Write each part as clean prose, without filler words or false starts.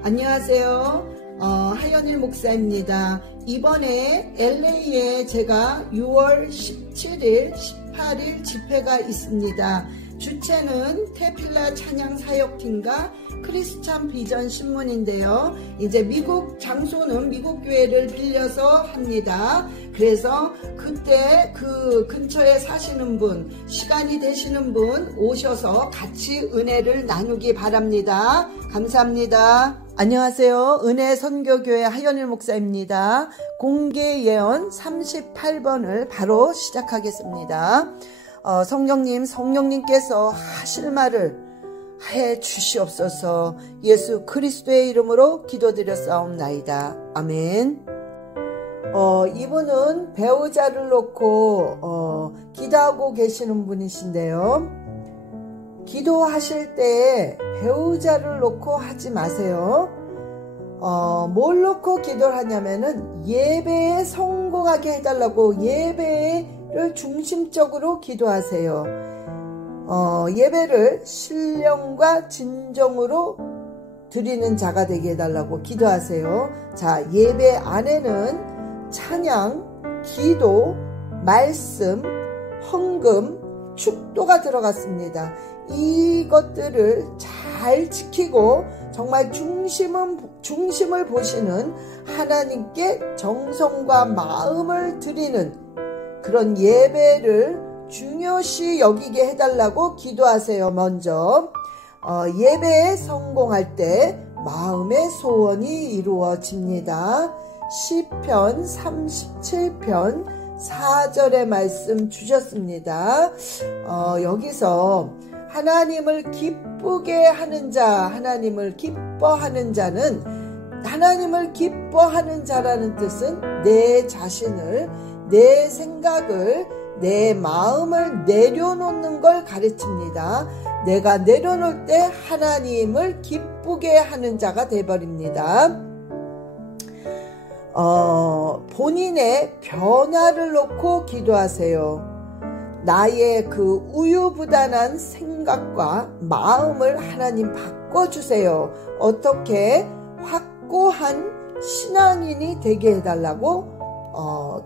안녕하세요. 하연일 목사입니다. 이번에 LA에 제가 6월 17일, 18일 집회가 있습니다. 주체는 테필라 찬양 사역팀과 크리스찬 비전 신문인데요. 이제 미국 장소는 미국 교회를 빌려서 합니다. 그래서 그때 그 근처에 사시는 분, 시간이 되시는 분 오셔서 같이 은혜를 나누기 바랍니다. 감사합니다. 안녕하세요. 은혜 선교교회 하연일 목사입니다. 공개 예언 38번을 바로 시작하겠습니다. 성령님께서 하실 말을 해 주시옵소서. 예수 그리스도의 이름으로 기도드렸사옵나이다. 아멘. 이분은 배우자를 놓고 기도하고 계시는 분이신데요. 기도하실 때 배우자를 놓고 하지 마세요. 뭘 놓고 기도를 하냐면은 예배에 성공하게 해달라고 예배를 중심적으로 기도하세요. 예배를 신령과 진정으로 드리는 자가 되게 해달라고 기도하세요. 자, 예배 안에는 찬양, 기도, 말씀, 헌금, 축도가 들어갔습니다. 이것들을 잘 지키고 정말 중심을 보시는 하나님께 정성과 마음을 드리는 그런 예배를 중요시 여기게 해달라고 기도하세요. 먼저 예배에 성공할 때 마음의 소원이 이루어집니다. 시편 37편 4절의 말씀 주셨습니다. 여기서 하나님을 기쁘게 하는 자, 하나님을 기뻐하는 자는, 하나님을 기뻐하는 자라는 뜻은 내 자신을, 내 생각을, 내 마음을 내려놓는 걸 가르칩니다. 내가 내려놓을 때 하나님을 기쁘게 하는 자가 되어버립니다. 본인의 변화를 놓고 기도하세요. 나의 그 우유부단한 생각과 마음을 하나님 바꿔주세요. 어떻게? 확고한 신앙인이 되게 해달라고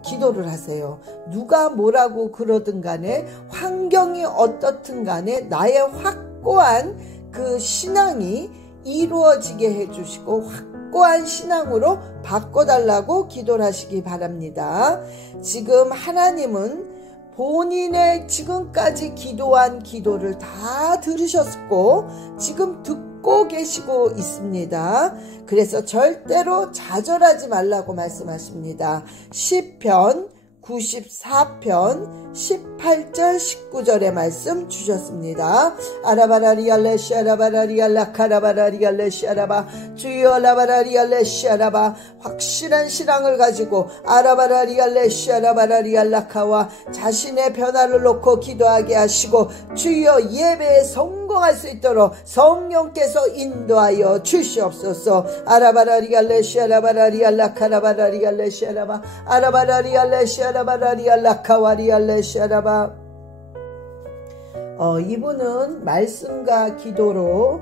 기도를 하세요. 누가 뭐라고 그러든 간에, 환경이 어떻든 간에 나의 확고한 그 신앙이 이루어지게 해주시고 확고한 신앙으로 바꿔달라고 기도를 하시기 바랍니다. 지금 하나님은 본인의 지금까지 기도한 기도를 다 들으셨고 지금 듣고 계시고 있습니다. 그래서 절대로 좌절하지 말라고 말씀하십니다. 시편 94편 18절 19절의 말씀 주셨습니다. 아라바라리알레시아라바라리알라카라바라리알레시아라바 주여 라바라리알레시아라바 확실한 신앙을 가지고 아라바라리알레시아라바라리알라카와 자신의 변화를 놓고 기도하게 하시고 주여 예배에 성공할 수 있도록 성령께서 인도하여 주시옵소서. 아라바라리알레시아라바라리알라카라바라리알레시아라바 아라바라리알레시아 라바라리알라카와리알레시아라바. 이분은 말씀과 기도로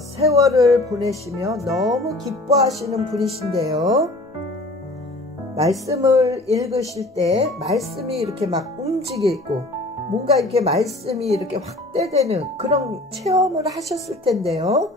세월을 보내시며 너무 기뻐하시는 분이신데요. 말씀을 읽으실 때 말씀이 이렇게 막 움직이고 뭔가 이렇게 말씀이 이렇게 확대되는 그런 체험을 하셨을 텐데요.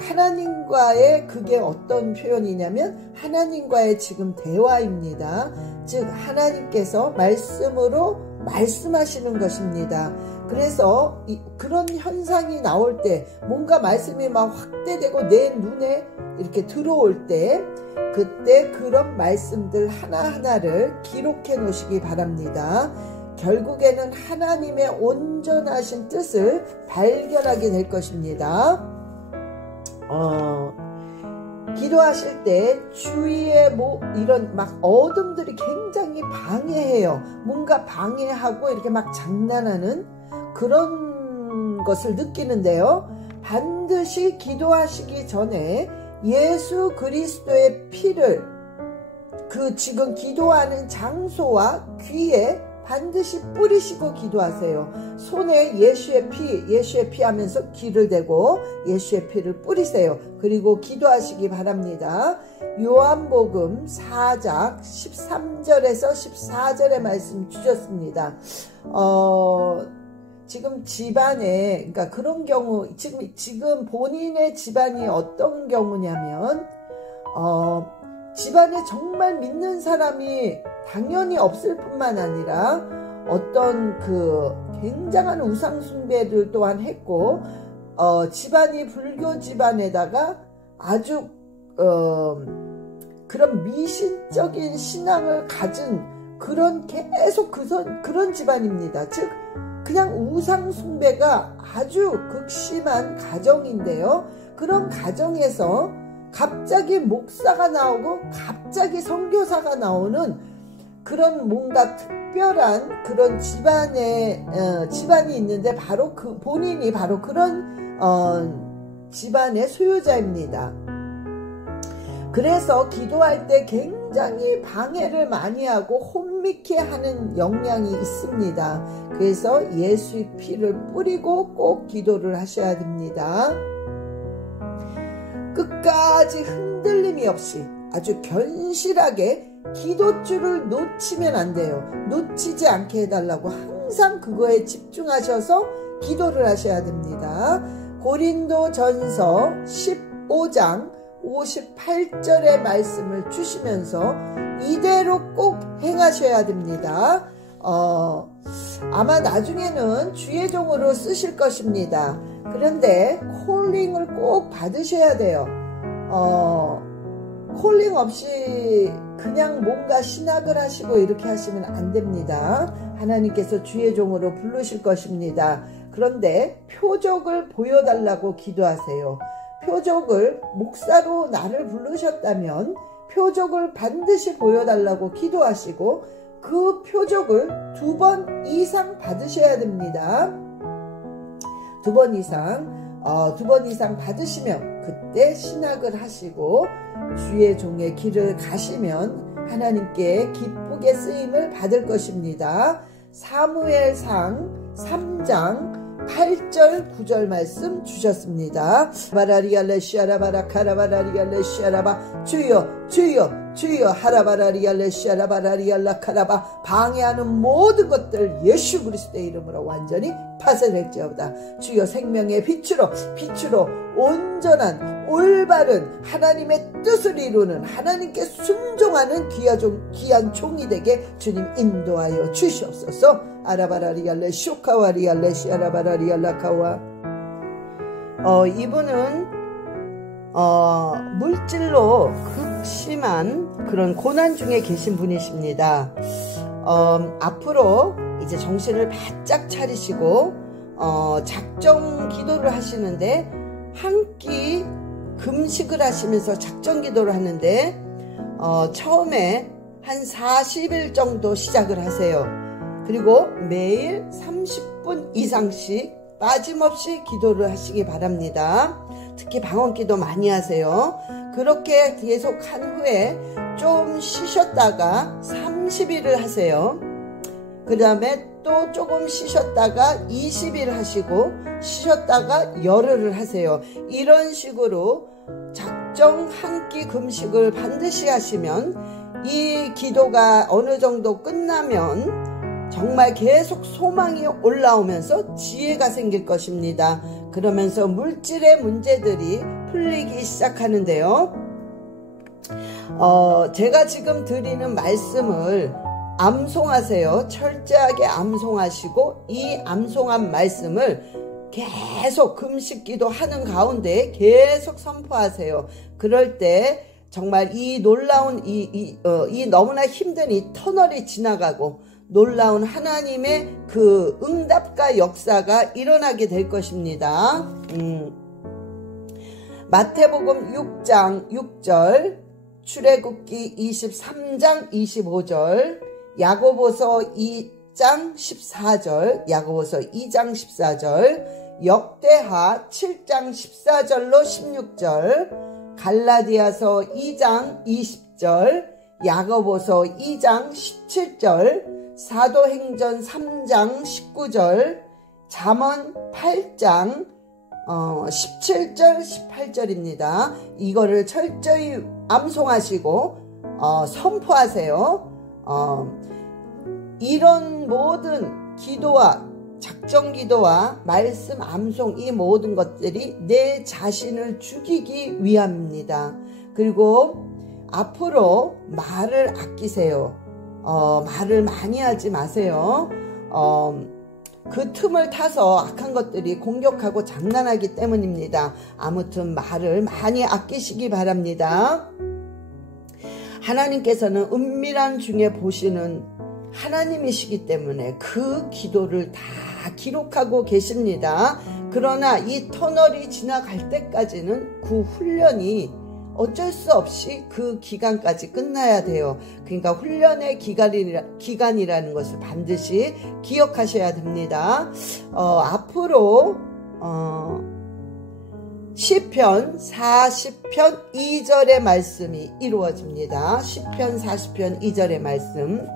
하나님과의 그게 어떤 표현이냐면 하나님과의 지금 대화입니다. 즉 하나님께서 말씀으로 말씀하시는 것입니다. 그래서 그런 현상이 나올 때 뭔가 말씀이 막 확대되고 내 눈에 이렇게 들어올 때 그때 그런 말씀들 하나하나를 기록해 놓으시기 바랍니다. 결국에는 하나님의 온전하신 뜻을 발견하게 될 것입니다. 기도하실 때 주위에 이런 막 어둠들이 굉장히 방해해요. 뭔가 방해하고 이렇게 막 장난하는 그런 것을 느끼는데요. 반드시 기도하시기 전에 예수 그리스도의 피를 그 지금 기도하는 장소와 귀에 반드시 뿌리시고 기도하세요. 손에 예수의 피 하면서 귀를 대고 예수의 피를 뿌리세요. 그리고 기도하시기 바랍니다. 요한복음 4장 13절에서 14절의 말씀 주셨습니다. 지금 집안에, 그러니까 그런 경우, 지금 본인의 집안이 어떤 경우냐면, 집안에 정말 믿는 사람이 당연히 없을 뿐만 아니라 어떤 그 굉장한 우상숭배를 또한 했고, 집안이 불교 집안에다가 아주 그런 미신적인 신앙을 가진 계속 그런 집안입니다. 즉 그냥 우상숭배가 아주 극심한 가정인데요. 그런 가정에서 갑자기 목사가 나오고 갑자기 선교사가 나오는 그런 뭔가 특별한 그런 집안이 있는데 바로 본인이 바로 그런 집안의 소유자입니다. 그래서 기도할 때 굉장히 방해를 많이 하고 혼미케 하는 영향이 있습니다. 그래서 예수의 피를 뿌리고 꼭 기도를 하셔야 됩니다. 끝까지 흔들림이 없이 아주 견실하게 기도줄을 놓치면 안 돼요. 놓치지 않게 해달라고 항상 그거에 집중하셔서 기도를 하셔야 됩니다. 고린도전서 15장 58절의 말씀을 주시면서 이대로 꼭 행하셔야 됩니다. 아마 나중에는 주의 종으로 쓰실 것입니다. 그런데 콜링을 꼭 받으셔야 돼요. 콜링 없이 그냥 뭔가 신학을 하시고 이렇게 하시면 안 됩니다. 하나님께서 주의 종으로 부르실 것입니다. 그런데 표적을 보여달라고 기도하세요. 표적을, 목사로 나를 부르셨다면 표적을 반드시 보여달라고 기도하시고 그 표적을 2번 이상 받으셔야 됩니다. 2번 이상 받으시면 그때 신학을 하시고 주의 종의 길을 가시면 하나님께 기쁘게 쓰임을 받을 것입니다. 사무엘상 3장 8절 9절 말씀 주셨습니다. 바라리알레시아라바라카라바라리알레시아라바 주여 하라바라리알레시아라바라리알라카라바 방해하는 모든 것들 예수 그리스도의 이름으로 완전히 파쇄될지어다. 주여 생명의 빛으로 온전한 올바른 하나님의 뜻을 이루는 하나님께 순종하는 귀한 종이 되게 주님 인도하여 주시옵소서. 아라바라리알레 쇼카와리알레 시아라바라리알라카와 이분은 물질로 극심한 그런 고난 중에 계신 분이십니다. 앞으로 이제 정신을 바짝 차리시고 작정 기도를 하시는데 한 끼 금식을 하시면서 작정 기도를 하는데 처음에 한 40일 정도 시작을 하세요. 그리고 매일 30분 이상씩 빠짐없이 기도를 하시기 바랍니다. 특히 방언기도 많이 하세요. 그렇게 계속 한 후에 좀 쉬셨다가 30일을 하세요. 그 다음에 또 조금 쉬셨다가 20일 하시고 쉬셨다가 열흘을 하세요. 이런 식으로 작정 한 끼 금식을 반드시 하시면 이 기도가 어느 정도 끝나면 정말 계속 소망이 올라오면서 지혜가 생길 것입니다. 그러면서 물질의 문제들이 풀리기 시작하는데요. 제가 지금 드리는 말씀을 암송하세요. 철저하게 암송하시고 이 암송한 말씀을 계속 금식기도 하는 가운데 계속 선포하세요. 그럴 때 정말 이 놀라운 이 너무나 힘든 이 터널이 지나가고 놀라운 하나님의 그 응답과 역사가 일어나게 될 것입니다. 마태복음 6장 6절, 출애굽기 23장 25절, 야고보서 2장 14절, 야고보서 2장 14절, 역대하 7장 14절로 16절, 갈라디아서 2장 20절, 야고보서 2장 17절, 사도행전 3장 19절, 잠언 8장 17절 18절입니다. 이거를 철저히 암송하시고 선포하세요. 이런 모든 기도와 작정 기도와 말씀 암송, 이 모든 것들이 내 자신을 죽이기 위함입니다. 그리고 앞으로 말을 아끼세요. 말을 많이 하지 마세요. 그 틈을 타서 악한 것들이 공격하고 장난하기 때문입니다. 아무튼 말을 많이 아끼시기 바랍니다. 하나님께서는 은밀한 중에 보시는 하나님이시기 때문에 그 기도를 다 기록하고 계십니다. 그러나 이 터널이 지나갈 때까지는 그 훈련이 어쩔 수 없이 그 기간까지 끝나야 돼요. 그러니까 훈련의 기간이라는 것을 반드시 기억하셔야 됩니다. 앞으로 시편 40편 2절의 말씀이 이루어집니다. 시편 40편 2절의 말씀.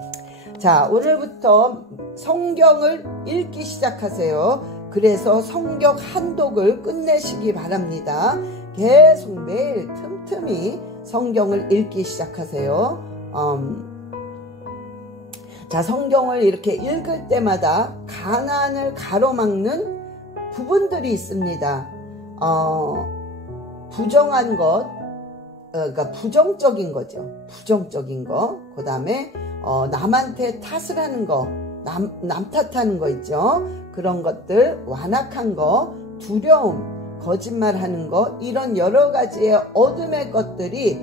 자, 오늘부터 성경을 읽기 시작하세요. 그래서 성경 한독을 끝내시기 바랍니다. 계속 매일 틈틈이 성경을 읽기 시작하세요. 자, 성경을 이렇게 읽을 때마다 가난을 가로막는 부분들이 있습니다. 부정한 것, 그러니까 부정적인 거죠. 부정적인 거. 그 다음에 남한테 탓을 하는 거, 남 탓하는 거 있죠. 그런 것들, 완악한 거, 두려움, 거짓말하는 거, 이런 여러 가지의 어둠의 것들이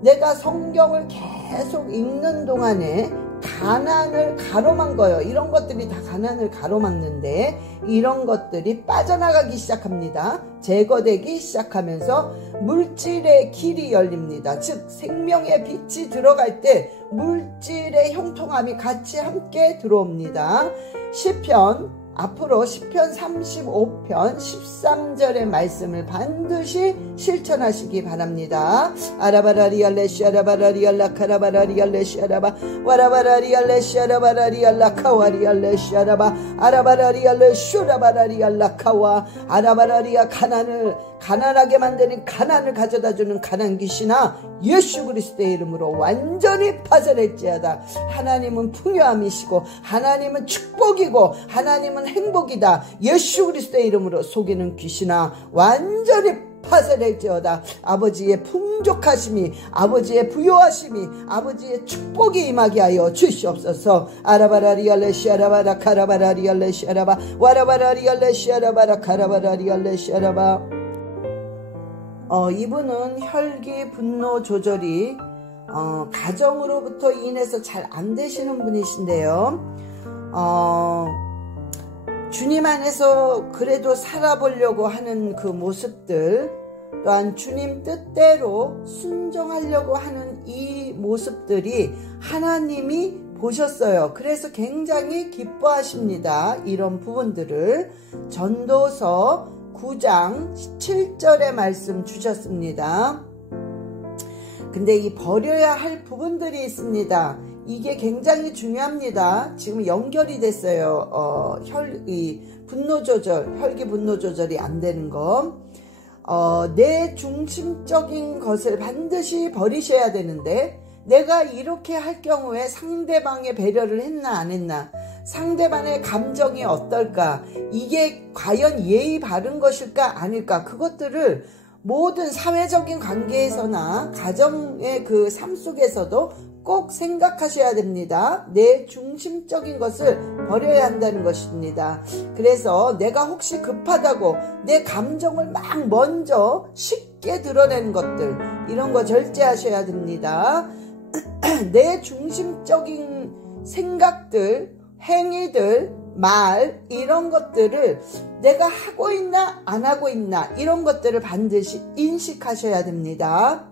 내가 성경을 계속 읽는 동안에 가난을 가로막어요. 이런 것들이 다 가난을 가로막는데 이런 것들이 빠져나가기 시작합니다. 제거되기 시작하면서 물질의 길이 열립니다. 즉 생명의 빛이 들어갈 때 물질의 형통함이 같이 함께 들어옵니다. 앞으로 시편 35편 13절의 말씀을 반드시 실천하시기 바랍니다. 아라바라리알레시 아라바라리알라 카라바라리알레시 아라바 와라바라리알레시 아라바라리알라 카와리알레시 아라바 아라바라리알레 슈라바라리알라 카와 아라바라리아 가난하게 만드는 가난을 가져다주는 가난 귀신아, 예수 그리스도의 이름으로 완전히 파멸할지어다. 하나님은 풍요함이시고 하나님은 축복이고 하나님은 행복이다. 예수 그리스도의 이름으로 속이는 귀신아 완전히 파멸할지어다. 아버지의 풍족하심이, 아버지의 부요하심이, 아버지의 축복이 임하게 하여 주시옵소서. 아라바라리알레시 아라바라 카라바라리알레시 아라바 와라바라리알레시 아라바라 카라바라리알레시 아라바. 이분은 혈기 분노 조절이 가정으로부터 인해서 잘 안 되시는 분이신데요. 주님 안에서 그래도 살아보려고 하는 그 모습들, 또한 주님 뜻대로 순종하려고 하는 이 모습들이 하나님이 보셨어요. 그래서 굉장히 기뻐하십니다. 이런 부분들을. 전도서 9장 7절의 말씀 주셨습니다. 근데 이 버려야 할 부분들이 있습니다. 이게 굉장히 중요합니다. 지금 연결이 됐어요. 혈기 분노 조절이 안 되는 거. 내 중심적인 것을 반드시 버리셔야 되는데, 내가 이렇게 할 경우에 상대방의 배려를 했나 안 했나, 상대방의 감정이 어떨까, 이게 과연 예의 바른 것일까 아닐까, 그것들을 모든 사회적인 관계에서나 가정의 그 삶 속에서도 꼭 생각하셔야 됩니다. 내 중심적인 것을 버려야 한다는 것입니다. 그래서 내가 혹시 급하다고 내 감정을 막 먼저 쉽게 드러내는 것들, 이런 거 절제하셔야 됩니다. 내 중심적인 생각들, 행위들, 말, 이런 것들을 내가 하고 있나 안 하고 있나, 이런 것들을 반드시 인식하셔야 됩니다.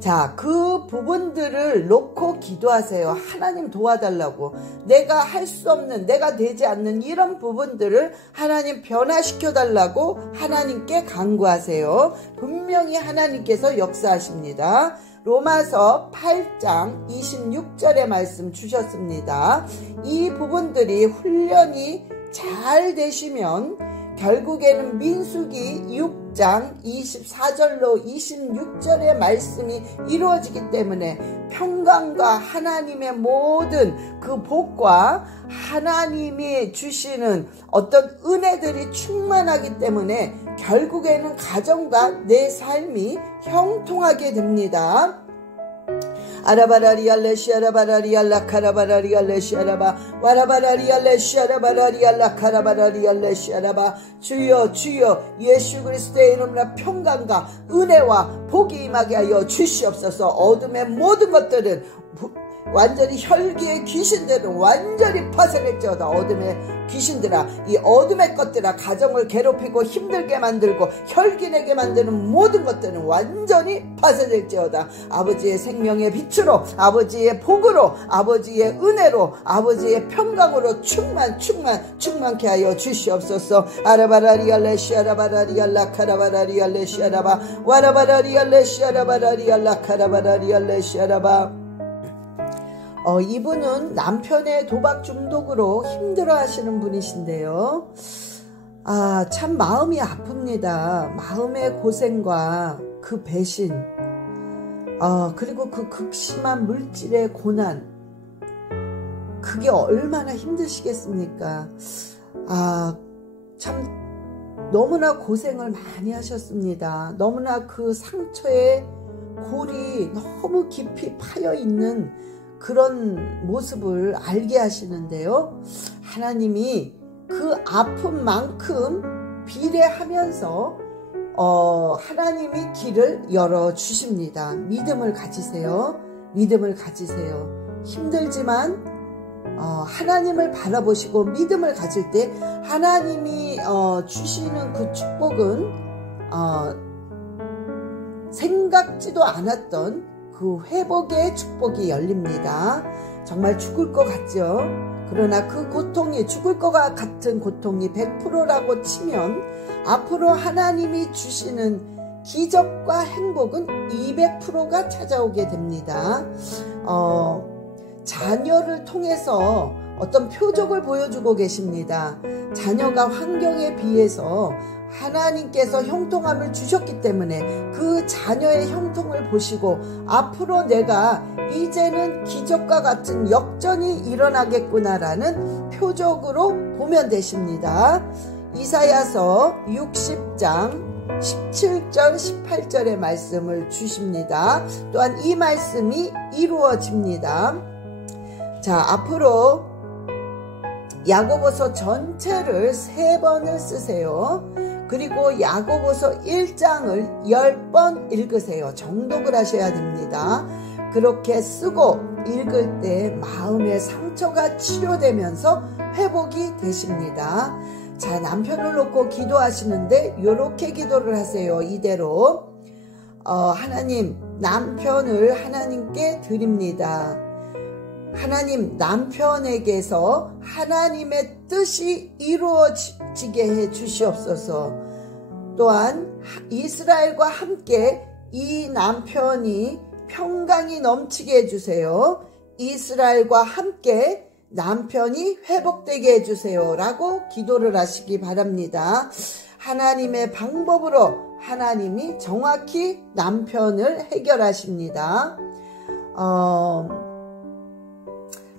자, 그 부분들을 놓고 기도하세요. 하나님 도와달라고. 내가 할 수 없는, 내가 되지 않는 이런 부분들을 하나님 변화시켜 달라고 하나님께 간구하세요. 분명히 하나님께서 역사하십니다. 로마서 8장 26절의 말씀 주셨습니다. 이 부분들이 훈련이 잘 되시면 결국에는 민수기 6장 24절로 26절의 말씀이 이루어지기 때문에 평강과 하나님의 모든 그 복과 하나님이 주시는 어떤 은혜들이 충만하기 때문에 결국에는 가정과 내 삶이 형통하게 됩니다. 아라바라리알레 시아라바라리알라 카라바라리알레 시아라바 와라바라리알레 시아라바라리알라 카라바라리알레 시아라바 주여 주여 예수 그리스도의 이름으로 평강과 은혜와 복이 임하게 하여 주시옵소서. 어둠의 모든 것들은 완전히 혈기의 귀신들은 완전히 파산할지어다. 어둠의 귀신들아, 이 어둠의 것들아, 가정을 괴롭히고 힘들게 만들고 혈기내게 만드는 모든 것들은 완전히 파산할지어다. 아버지의 생명의 빛으로, 아버지의 복으로, 아버지의 은혜로, 아버지의 평강으로 충만케 하여 주시옵소서. 아라바라리알레 시아라바라리알라 카라바라리알레 시아라바 와라바라리알레 시아라바라리알라 카라바라리알레 시아라바. 이분은 남편의 도박 중독으로 힘들어 하시는 분이신데요. 참 마음이 아픕니다. 마음의 고생과 그 배신, 그리고 그 극심한 물질의 고난, 그게 얼마나 힘드시겠습니까? 참 너무나 고생을 많이 하셨습니다. 너무나 그 상처에 골이 너무 깊이 파여 있는 그런 모습을 알게 하시는데요. 하나님이 그 아픔만큼 비례하면서 하나님이 길을 열어주십니다. 믿음을 가지세요. 믿음을 가지세요. 힘들지만 하나님을 바라보시고 믿음을 가질 때 하나님이 주시는 그 축복은 생각지도 않았던 그 회복의 축복이 열립니다. 정말 죽을 것 같죠? 그러나 그 고통이, 죽을 것 같은 고통이 100%라고 치면 앞으로 하나님이 주시는 기적과 행복은 200%가 찾아오게 됩니다. 자녀를 통해서 어떤 표적을 보여주고 계십니다. 자녀가 환경에 비해서 하나님께서 형통함을 주셨기 때문에 그 자녀의 형통을 보시고 앞으로 내가 이제는 기적과 같은 역전이 일어나겠구나라는 표적으로 보면 되십니다. 이사야서 60장 17절 18절의 말씀을 주십니다. 또한 이 말씀이 이루어집니다. 자, 앞으로 야고보서 전체를 3번을 쓰세요. 그리고 야고보서 1장을 10번 읽으세요. 정독을 하셔야 됩니다. 그렇게 쓰고 읽을 때 마음의 상처가 치료되면서 회복이 되십니다. 자, 남편을 놓고 기도하시는데 이렇게 기도를 하세요. 이대로 하나님, 남편을 하나님께 드립니다. 하나님, 남편에게서 하나님의 뜻이 이루어지게 해 주시옵소서. 또한 이스라엘과 함께 이 남편이 평강이 넘치게 해주세요. 이스라엘과 함께 남편이 회복되게 해주세요 라고 기도를 하시기 바랍니다. 하나님의 방법으로 하나님이 정확히 남편을 해결하십니다.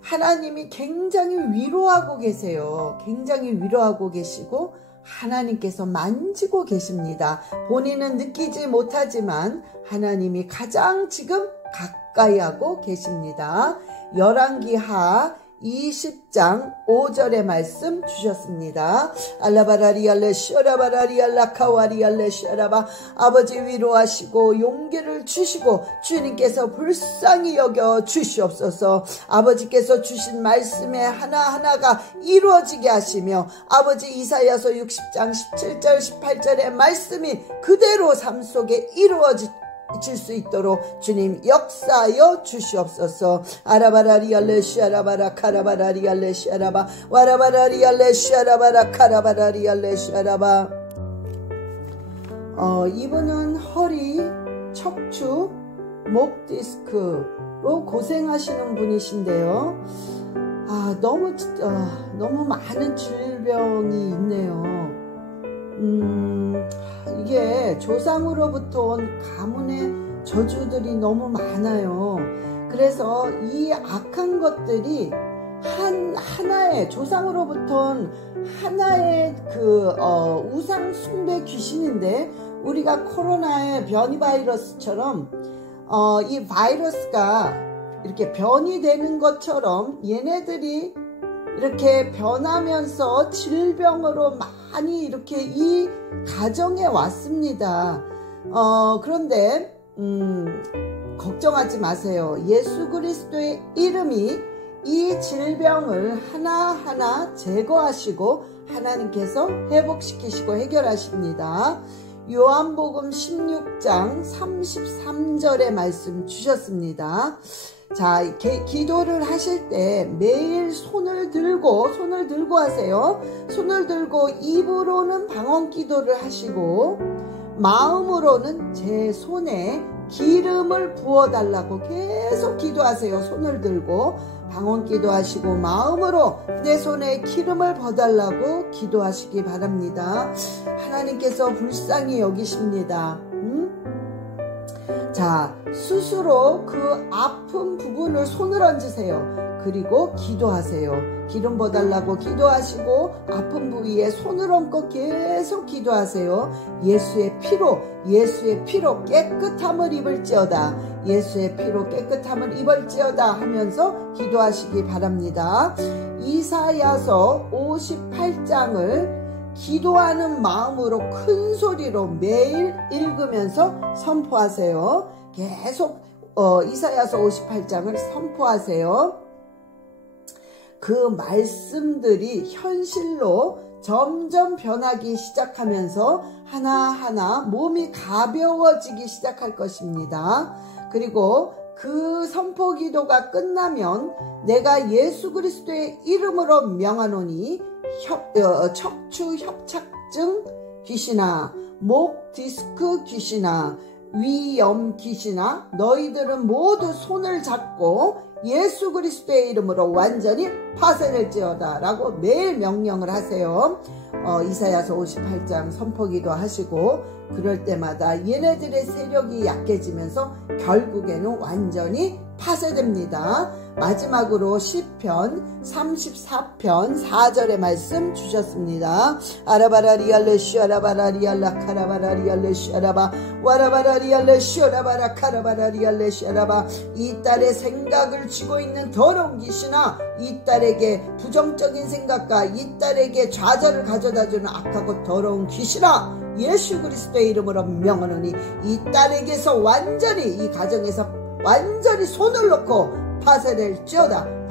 하나님이 굉장히 위로하고 계세요. 굉장히 위로하고 계시고 하나님께서 만지고 계십니다. 본인은 느끼지 못하지만 하나님이 가장 지금 가까이 하고 계십니다. 열왕기하 20장 5절의 말씀 주셨습니다. 알라바라리알레 시어라바라리알라 카와리알레 시어라바. 아버지 위로하시고 용기를 주시고 주님께서 불쌍히 여겨 주시옵소서. 아버지께서 주신 말씀의 하나하나가 이루어지게 하시며 아버지 이사야서 60장 17절 18절의 말씀이 그대로 삶 속에 이루어질 수 있도록 주님 역사하여 주시옵소서. 아라바라리알레 시아라바라 카라바라리알레 시아라바 와라바라리알레 시아라바라 카라바라리알레 시아라바. 이분은 허리, 척추, 목 디스크로 고생하시는 분이신데요. 너무 많은 질병이 있네요. 이게 조상으로부터 온 가문의 저주들이 너무 많아요. 그래서 이 악한 것들이 하나의 조상으로부터 하나의 우상 숭배 귀신인데, 우리가 코로나의 변이 바이러스처럼 이 바이러스가 이렇게 변이 되는 것처럼 얘네들이 이렇게 변하면서 질병으로 많이 이렇게 이 가정에 왔습니다. 그런데 걱정하지 마세요. 예수 그리스도의 이름이 이 질병을 하나하나 제거하시고 하나님께서 회복시키시고 해결하십니다. 요한복음 16장 33절의 말씀 주셨습니다. 자, 기도를 하실 때 매일 손을 들고 하세요. 손을 들고 입으로는 방언 기도를 하시고 마음으로는 제 손에 기름을 부어달라고 계속 기도하세요. 손을 들고 방언 기도하시고 마음으로 내 손에 기름을 부어달라고 기도하시기 바랍니다. 하나님께서 불쌍히 여기십니다. 자, 스스로 그 아픈 부분을 손을 얹으세요. 그리고 기도하세요. 기름 부어달라고 기도하시고 아픈 부위에 손을 얹고 계속 기도하세요. 예수의 피로 깨끗함을 입을지어다. 예수의 피로 깨끗함을 입을지어다 하면서 기도하시기 바랍니다. 이사야서 58장을 기도하는 마음으로 큰 소리로 매일 읽으면서 선포하세요. 계속 이사야서 58장을 선포하세요. 그 말씀들이 현실로 점점 변하기 시작하면서 하나하나 몸이 가벼워지기 시작할 것입니다. 그리고 그 선포 기도가 끝나면 내가 예수 그리스도의 이름으로 명하노니 척추 협착증 귀신아, 목 디스크 귀신아, 위염 귀신아, 너희들은 모두 손을 잡고 예수 그리스도의 이름으로 완전히 파쇄될지어다 라고 매일 명령을 하세요. 이사야서 58장 선포기도 하시고 그럴 때마다 얘네들의 세력이 약해지면서 결국에는 완전히 파쇄됩니다. 마지막으로 시편 34편 4절의 말씀 주셨습니다. 아라바라리알레슈 아라바라리알라 카라바라리알레슈 아라바 와라바라리알레슈 아라바라 카라바라리알레슈 아라바 이 딸의 생각을 쥐고 있는 더러운 귀신아, 이 딸에게 부정적인 생각과 이 딸에게 좌절을 가져다주는 악하고 더러운 귀신아, 예수 그리스도의 이름으로 명하노니 이 딸에게서 완전히 이 가정에서 완전히 손을 놓고 파쇄될지어다.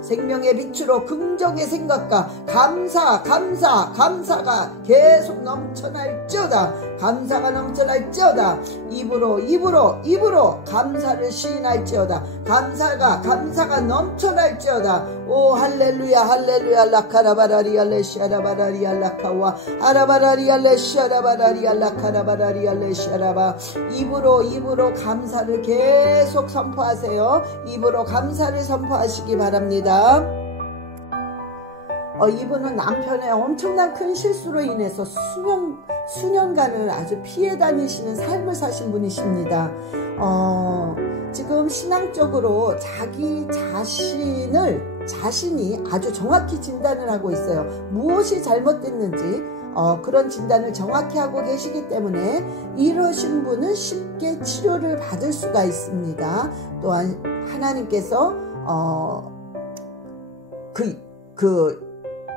생명의 빛으로 긍정의 생각과 감사가 계속 넘쳐날지어다. 감사가 넘쳐날지어다. 입으로 감사를 시인할지어다. 감사가 넘쳐날지어다. 오 할렐루야 라카라바라리알레시아라바라리알라카와 아라바라리알레시아라바라리알라카라바라리알레시아라바 입으로 감사를 계속 선포하세요. 입으로 감사를 선포하시기 바랍니다. 이분은 남편의 엄청난 큰 실수로 인해서 수년간을 아주 피해 다니시는 삶을 사신 분이십니다. 지금 신앙적으로 자기 자신이 아주 정확히 진단을 하고 있어요. 무엇이 잘못됐는지 그런 진단을 정확히 하고 계시기 때문에 이러신 분은 쉽게 치료를 받을 수가 있습니다. 또한 하나님께서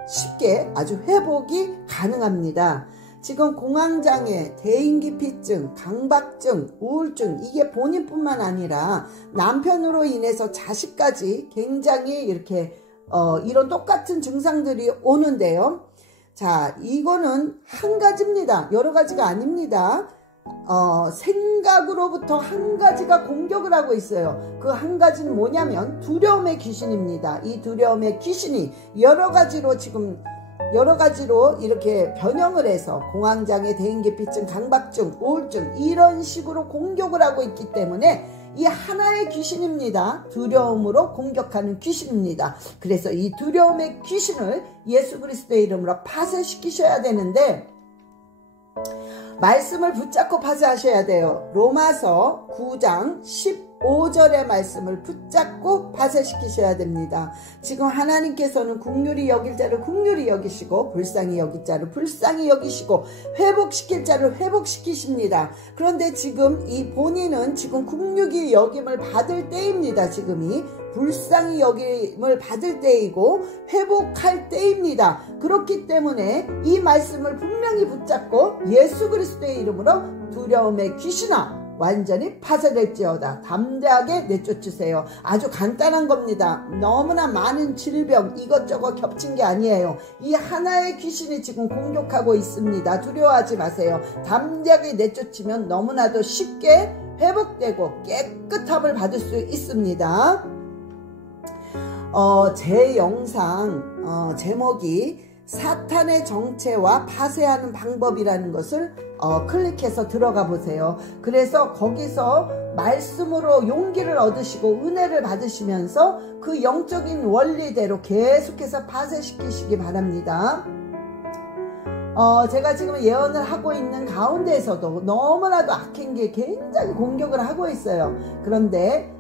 쉽게 아주 회복이 가능합니다. 지금 공황장애, 대인기피증, 강박증, 우울증 이게 본인뿐만 아니라 남편으로 인해서 자식까지 굉장히 이렇게 이런 똑같은 증상들이 오는데요. 자, 이거는 한 가지입니다. 여러 가지가 아닙니다. 생각으로부터 한 가지가 공격을 하고 있어요. 그 한 가지는 뭐냐면 두려움의 귀신입니다. 이 두려움의 귀신이 여러 가지로 지금 여러 가지로 이렇게 변형을 해서 공황장애, 대인기피증, 강박증, 우울증 이런 식으로 공격을 하고 있기 때문에 이 하나의 귀신입니다. 두려움으로 공격하는 귀신입니다. 그래서 이 두려움의 귀신을 예수 그리스도의 이름으로 파쇄시키셔야 되는데 말씀을 붙잡고 파쇄하셔야 돼요. 로마서 9장 15절의 말씀을 붙잡고 파쇄시키셔야 됩니다. 지금 하나님께서는 긍휼히 여길 자를 긍휼히 여기시고 불쌍히 여길 자를 불쌍히 여기시고 회복시킬 자를 회복시키십니다. 그런데 지금 이 본인은 지금 긍휼히 여김을 받을 때입니다. 지금이 불쌍히 여김을 받을 때이고 회복할 때입니다. 그렇기 때문에 이 말씀을 분명히 붙잡고 예수 그리스도의 이름으로 두려움의 귀신아 완전히 파쇄될지어다. 담대하게 내쫓으세요. 아주 간단한 겁니다. 너무나 많은 질병 이것저것 겹친 게 아니에요. 이 하나의 귀신이 지금 공격하고 있습니다. 두려워하지 마세요. 담대하게 내쫓으면 너무나도 쉽게 회복되고 깨끗함을 받을 수 있습니다. 제 영상 제목이 사탄의 정체와 파쇄하는 방법이라는 것을 클릭해서 들어가 보세요. 그래서 거기서 말씀으로 용기를 얻으시고 은혜를 받으시면서 그 영적인 원리대로 계속해서 파쇄시키시기 바랍니다. 제가 지금 예언을 하고 있는 가운데에서도 너무나도 악한 게 굉장히 공격을 하고 있어요. 그런데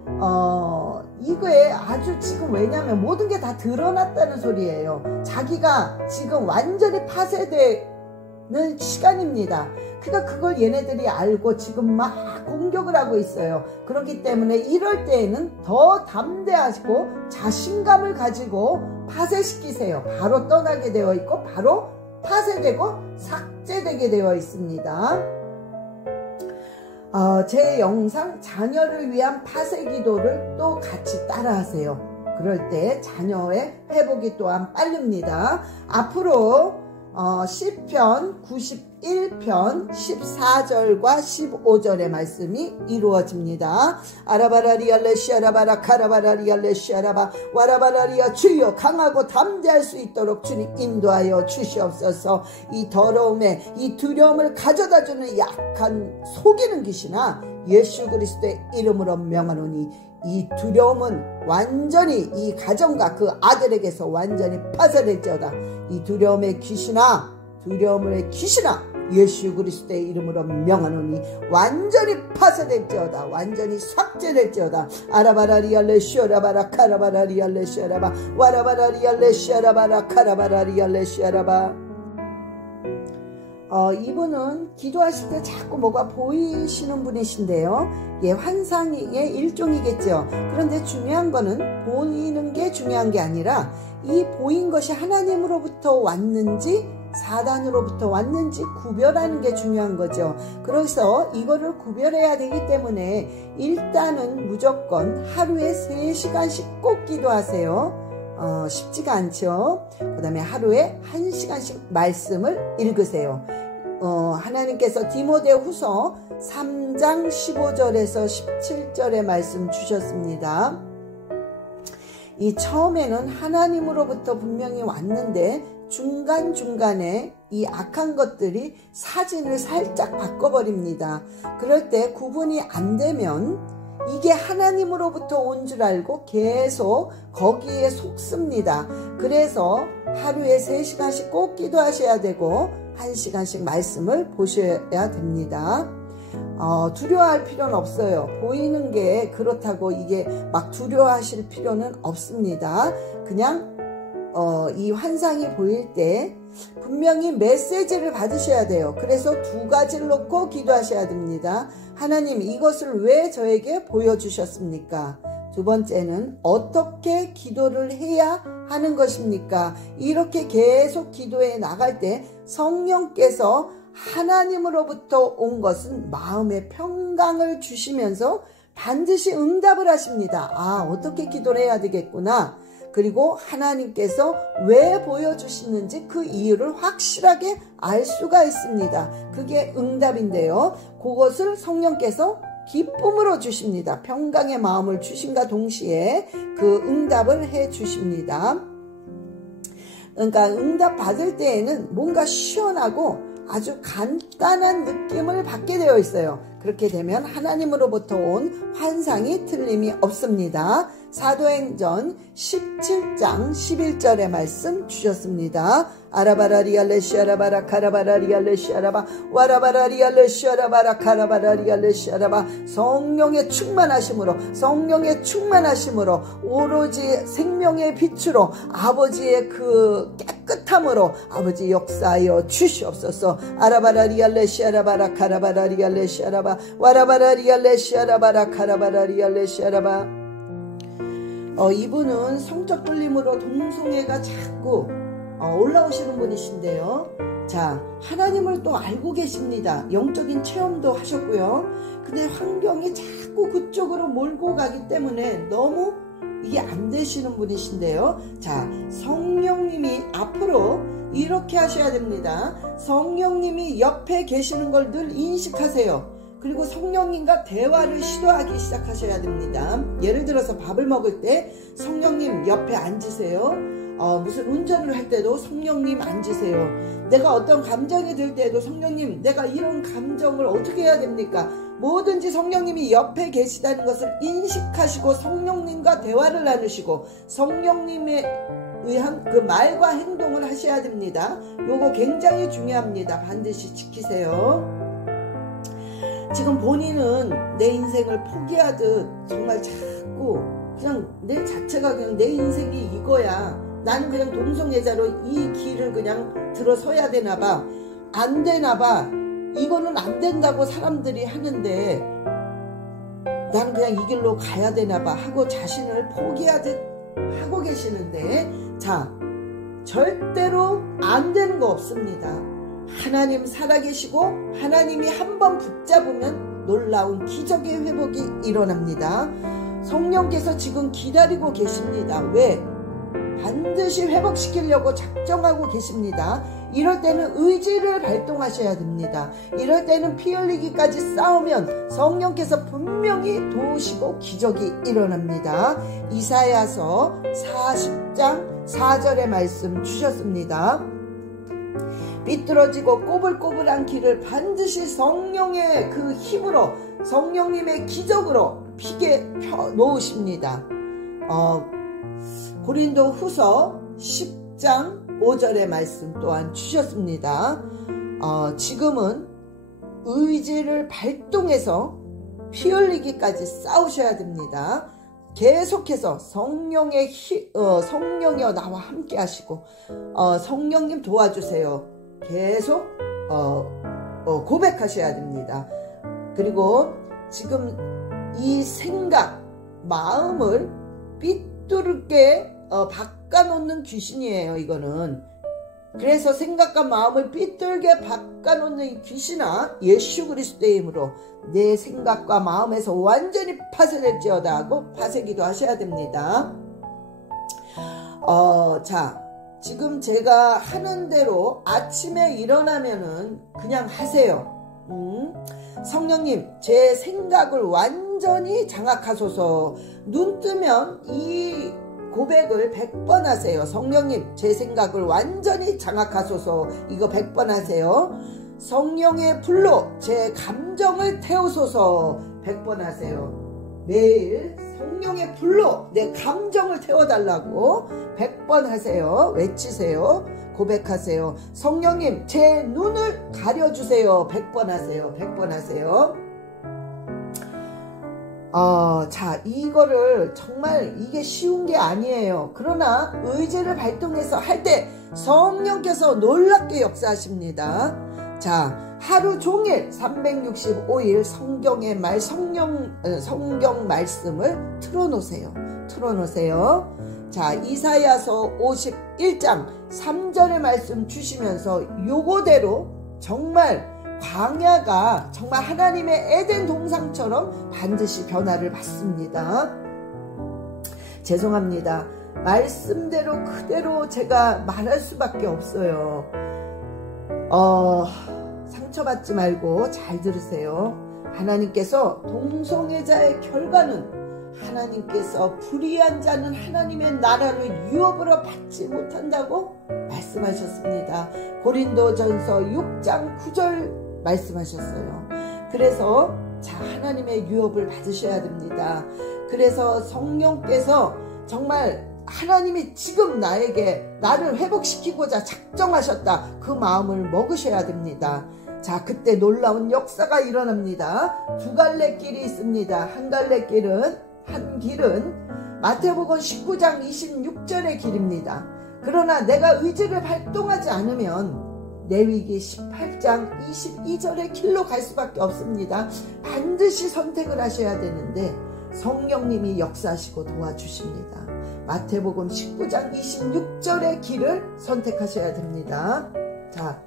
이거에 아주 지금 왜냐하면 모든 게 다 드러났다는 소리예요. 자기가 지금 완전히 파쇄되는 시간입니다. 그러니까 그걸 얘네들이 알고 지금 막 공격을 하고 있어요. 그렇기 때문에 이럴 때에는 더 담대하시고 자신감을 가지고 파쇄시키세요. 바로 떠나게 되어 있고 바로 파쇄되고 삭제되게 되어 있습니다. 제 영상 자녀를 위한 파쇄 기도를 또 같이 따라 하세요. 그럴 때 자녀의 회복이 또한 빠릅니다. 앞으로 시편 91편 14절과 15절의 말씀이 이루어집니다. 아라바라리알레 시아라바라 카라바라리알레 시아라바 와라바라리아 주여 강하고 담대할 수 있도록 주님 인도하여 주시옵소서. 이 더러움에 이 두려움을 가져다주는 약한 속이는 귀신아 예수 그리스도의 이름으로 명하노니 이 두려움은 완전히 이 가정과 그 아들에게서 완전히 파쇄될지어다. 이 두려움의 귀신아 두려움의 귀신아 예수 그리스도의 이름으로 명하노니 완전히 파쇄될지어다. 완전히 삭제될지어다. 아라바라리알레 시오라바라 카라바라리알레 시오라바 와라바라리알레 시오라바라 카라바라리알레 시오라바. 이분은 기도하실 때 자꾸 뭐가 보이시는 분이신데요. 예, 환상의 일종이겠죠. 그런데 중요한 거는 보이는 게 중요한 게 아니라 이 보인 것이 하나님으로부터 왔는지 사단으로부터 왔는지 구별하는 게 중요한 거죠. 그래서 이거를 구별해야 되기 때문에 일단은 무조건 하루에 3시간씩 꼭 기도하세요. 쉽지가 않죠. 그 다음에 하루에 1시간씩 말씀을 읽으세요. 하나님께서 디모데후서 3장 15절에서 17절의 말씀 주셨습니다. 이 처음에는 하나님으로부터 분명히 왔는데 중간중간에 이 악한 것들이 사진을 살짝 바꿔버립니다. 그럴 때 구분이 안 되면 이게 하나님으로부터 온 줄 알고 계속 거기에 속습니다. 그래서 하루에 3시간씩 꼭 기도하셔야 되고 1시간씩 말씀을 보셔야 됩니다. 두려워할 필요는 없어요. 보이는 게 그렇다고 이게 막 두려워하실 필요는 없습니다. 그냥 이 환상이 보일 때 분명히 메시지를 받으셔야 돼요. 그래서 2가지를 놓고 기도하셔야 됩니다. 하나님 이것을 왜 저에게 보여주셨습니까? 2번째는 어떻게 기도를 해야 하는 것입니까? 이렇게 계속 기도해 나갈 때 성령께서 하나님으로부터 온 것은 마음의 평강을 주시면서 반드시 응답을 하십니다. 아, 어떻게 기도를 해야 되겠구나. 그리고 하나님께서 왜 보여주시는지 그 이유를 확실하게 알 수가 있습니다. 그게 응답인데요. 그것을 성령께서 기쁨으로 주십니다. 평강의 마음을 주심과 동시에 그 응답을 해 주십니다. 그러니까 응답 받을 때에는 뭔가 시원하고 아주 간단한 느낌을 받게 되어 있어요. 그렇게 되면 하나님으로부터 온 환상이 틀림이 없습니다. 사도행전 17장 11절의 말씀 주셨습니다. 아라바라리알레시아라바라 카라바라리알레시아라바 와라바라리알레시아라바라 카라바라리알레시아라바 성령의 충만하심으로 오로지 생명의 빛으로 아버지의 그 깨끗함으로 아버지 역사하여 주시옵소서. 아라바라리알레시아라바라 카라바라리알레시아라바 와라바라리알레시아라바라 카라바라리알레시아라바 이분은 성적 끌림으로 동성애가 자꾸 올라오시는 분이신데요. 자, 하나님을 또 알고 계십니다. 영적인 체험도 하셨고요. 근데 환경이 자꾸 그쪽으로 몰고 가기 때문에 너무 이게 안 되시는 분이신데요. 자, 성령님이 앞으로 이렇게 하셔야 됩니다. 성령님이 옆에 계시는 걸 늘 인식하세요. 그리고 성령님과 대화를 시도하기 시작하셔야 됩니다. 예를 들어서 밥을 먹을 때 성령님 옆에 앉으세요. 무슨 운전을 할 때도 성령님 앉으세요. 내가 어떤 감정이 들 때도 성령님, 내가 이런 감정을 어떻게 해야 됩니까? 뭐든지 성령님이 옆에 계시다는 것을 인식하시고 성령님과 대화를 나누시고 성령님에 의한 그 말과 행동을 하셔야 됩니다. 요거 굉장히 중요합니다. 반드시 지키세요. 지금 본인은 내 인생을 포기하듯 정말 자꾸 그냥 내 자체가 그냥 내 인생이 이거야. 나는 그냥 동성애자로 이 길을 그냥 들어서야 되나봐. 안 되나봐. 이거는 안 된다고 사람들이 하는데 나는 그냥 이 길로 가야 되나봐 하고 자신을 포기하듯 하고 계시는데, 자, 절대로 안 되는 거 없습니다. 하나님 살아계시고 하나님이 한번 붙잡으면 놀라운 기적의 회복이 일어납니다. 성령께서 지금 기다리고 계십니다. 왜? 반드시 회복시키려고 작정하고 계십니다. 이럴 때는 의지를 발동하셔야 됩니다. 이럴 때는 피 흘리기까지 싸우면 성령께서 분명히 도우시고 기적이 일어납니다. 이사야서 40장 4절의 말씀 주셨습니다. 삐뚤어지고 꼬불꼬불한 길을 반드시 성령의 그 힘으로, 성령님의 기적으로 피게 펴 놓으십니다. 고린도 후서 10장 5절의 말씀 또한 주셨습니다. 지금은 의지를 발동해서 피 흘리기까지 싸우셔야 됩니다. 계속해서 성령이여 나와 함께 하시고 성령님 도와주세요. 계속 고백하셔야 됩니다. 그리고 지금 이 생각, 마음을 삐뚤게 바꿔놓는 귀신이에요. 이거는. 그래서 생각과 마음을 삐뚤게 바꿔놓는 이 귀신아, 예수 그리스도의 이름으로 내 생각과 마음에서 완전히 파쇄될지어다 하고 파쇄기도 하셔야 됩니다. 자, 지금 제가 하는 대로 아침에 일어나면은 그냥 하세요. 성령님, 제 생각을 완전히 장악하소서. 눈 뜨면 이 고백을 100번 하세요. 성령님, 제 생각을 완전히 장악하소서. 이거 100번 하세요. 성령의 불로 제 감정을 태우소서. 100번 하세요. 매일 성령의 불로 내 감정을 태워달라고 100번 하세요. 외치세요. 고백하세요. 성령님, 제 눈을 가려주세요. 100번 하세요. 100번 하세요. 자, 이거를 정말 이게 쉬운 게 아니에요. 그러나 의지를 발동해서 할 때 성령께서 놀랍게 역사하십니다. 자, 하루 종일 365일 성경의 성경 말씀을 틀어놓으세요. 자, 이사야서 51장 3절의 말씀 주시면서 요거대로 정말 광야가 정말 하나님의 에덴 동산처럼 반드시 변화를 받습니다. 죄송합니다. 말씀대로 그대로 제가 말할 수밖에 없어요. 상처받지 말고 잘 들으세요. 하나님께서 동성애자의 결과는 하나님께서 불의한 자는 하나님의 나라를 유업으로 받지 못한다고 말씀하셨습니다. 고린도전서 6장 9절 말씀하셨어요. 그래서 자, 하나님의 유업을 받으셔야 됩니다. 그래서 성령께서 정말 하나님이 지금 나를 회복시키고자 작정하셨다, 그 마음을 먹으셔야 됩니다. 자, 그때 놀라운 역사가 일어납니다. 두 갈래 길이 있습니다. 한 길은 마태복음 19장 26절의 길입니다. 그러나 내가 의지를 발동하지 않으면 레위기 18장 22절의 길로 갈 수밖에 없습니다. 반드시 선택을 하셔야 되는데 성령님이 역사하시고 도와주십니다. 마태복음 19장 26절의 길을 선택하셔야 됩니다. 자,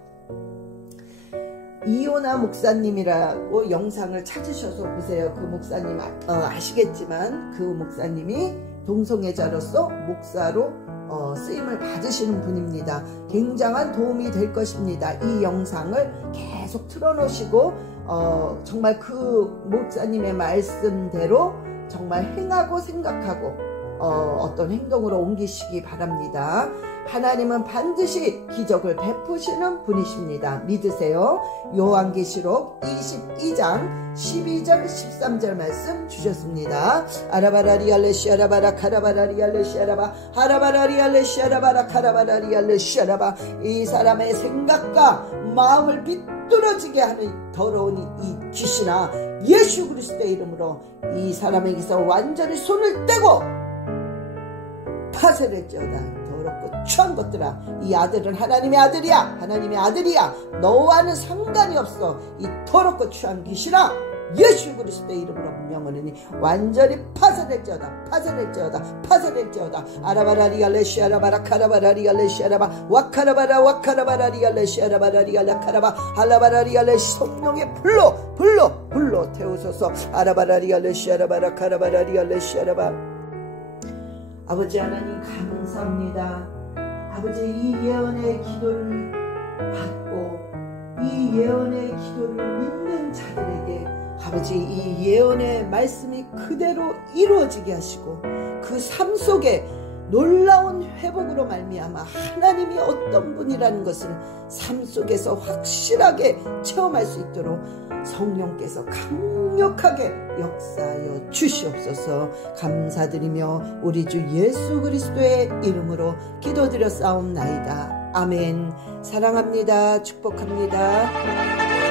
이호나 목사님이라고 영상을 찾으셔서 보세요. 그 목사님 아시겠지만 그 목사님이 동성애자로서 목사로 쓰임을 받으시는 분입니다. 굉장한 도움이 될 것입니다. 이 영상을 계속 틀어놓으시고 정말 그 목사님의 말씀대로 정말 행하고 생각하고 어떤 행동으로 옮기시기 바랍니다. 하나님은 반드시 기적을 베푸시는 분이십니다. 믿으세요. 요한계시록 22장 12절 13절 말씀 주셨습니다. 아라바라리알레시아라바라 카라바라리알레시아라바 하라바라리알레시아라바라 카라바라리알레시아라바. 이 사람의 생각과 마음을 비뚤어지게 하는 더러운 이 귀신아, 예수 그리스도의 이름으로 이 사람에게서 완전히 손을 떼고 파쇄할지어다. 더럽고 추한 것들아, 이 아들은 하나님의 아들이야. 하나님의 아들이야. 너와는 상관이 없어. 이 더럽고 추한 귀신아, 예수 그리스도의 이름으로 명하노니 완전히 파쇄될지어다. 파쇄될지어다. 파쇄될지어다. 아라바라리알레시아라바라 카라바라리알레시아라바 와카라바라 와카라바라리알레시아라바라리알라카라바 할라바라리알레시. 성령의 불로 태우소서. 아라바라리알레시아라바라 카라바라리알레시아라바. 아버지 하나님 감사합니다. 아버지, 이 예언의 기도를 받고 이 예언의 기도를 믿는 자들에게 아버지, 이 예언의 말씀이 그대로 이루어지게 하시고 그 삶 속에 놀라운 회복으로 말미암아 하나님이 어떤 분이라는 것을 삶 속에서 확실하게 체험할 수 있도록 성령께서 강력하게 역사하여 주시옵소서. 감사드리며 우리 주 예수 그리스도의 이름으로 기도드려 싸움나이다. 아멘. 사랑합니다. 축복합니다.